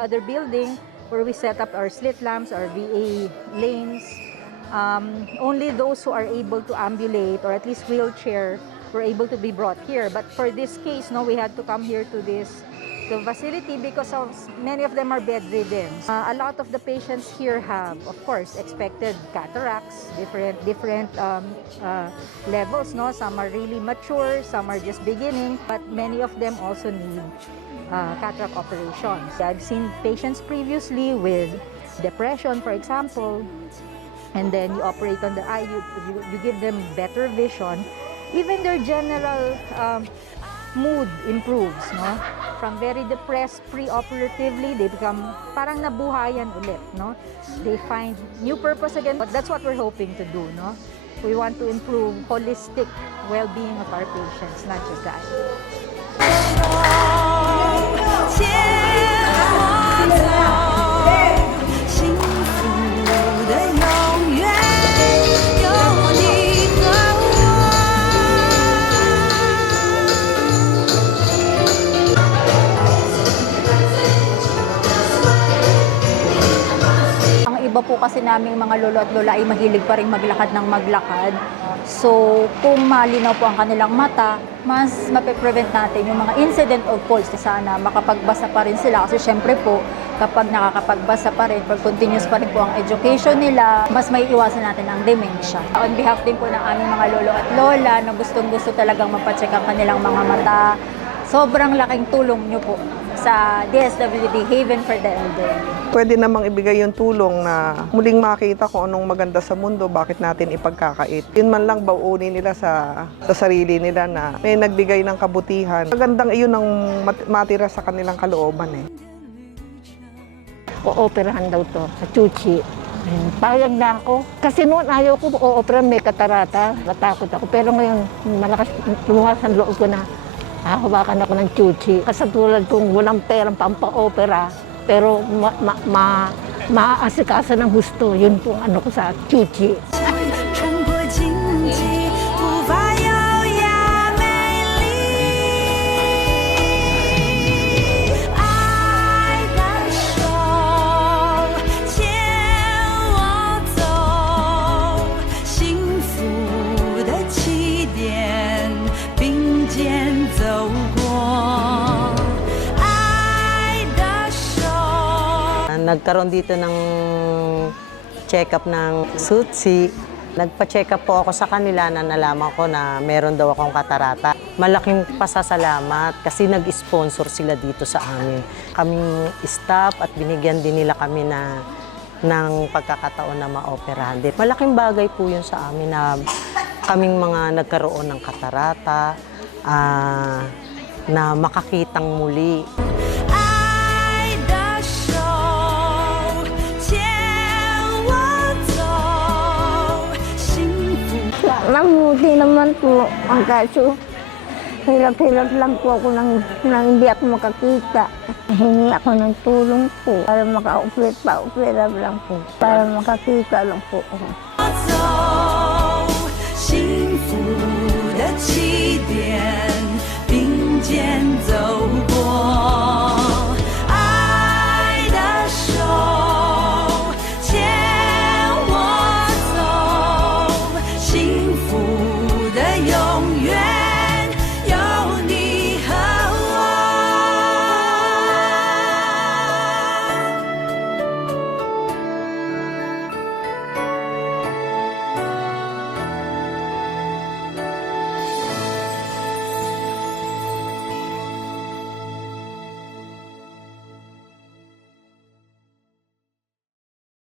other building where we set up our slit lamps, our VA lanes. Only those who are able to ambulate or at least wheelchair were able to be brought here. But for this case, no, we had to come here to the facility because of many of them are bedridden. A lot of the patients here have, of course, expected cataracts, different levels. No, some are really mature, some are just beginning, but many of them also need cataract operations. I've seen patients previously with depression, for example, and then you operate on the eye, you give them better vision. Even their general mood improves, no? From very depressed pre-operatively, they become parang nabuhayan ulit, no? They find new purpose again, but that's what we're hoping to do, no? We want to improve holistic well-being of our patients, not just the Iba po kasi naming mga lolo at lola ay mahilig pa rin maglakad ng maglakad. So, kung malinaw po ang kanilang mata, mas mape-prevent natin yung mga incident of falls na sana makapagbasa pa rin sila. Kasi syempre po, kapag nakakapagbasa pa rin, pag continuous pa rin po ang education nila, mas may iwasan natin ang dementia. On behalf din po ng aming mga lolo at lola na gustong-gusto talagang mapacheck ang kanilang mga mata, sobrang laking tulong nyo po sa DSWD Haven for the Elderly. Pwede namang ibigay yung tulong na muling makita kung anong maganda sa mundo, bakit natin ipagkakait. Yun man lang baunin nila sa sarili nila na may nagbigay ng kabutihan. Magandang iyon ang matira sa kanilang kalooban eh. O-operahan daw to sa Chuchi. Payag na ako. Kasi noon ayaw ko o-operahan, may katarata. Natakot ako. Pero ngayon, malakas lumuwas ang loob ko na hawakan ako ng Chuchi. Kasi tulad kong walang perang pampa-opera, pero maaasikaso ng gusto. Yun po ano ko sa Chuchi. Nagkaroon dito ng check-up ng Sutsi. Nagpa-check up po ako sa kanila na nalaman ko na meron daw akong katarata. Malaking pasasalamat kasi nag-sponsor sila dito sa amin. Kaming staff at binigyan din nila kami ng pagkakataon na ma-operahan din. Malaking bagay po yun sa amin na kaming mga nagkaroon ng katarata, na makakitang muli. Mabuti naman po ang kaso. Hirap-hirap lang po ako nang hindi ako makakita. Hingi ako ng tulong po para maka-opera lang po. Para makakita lang po ako.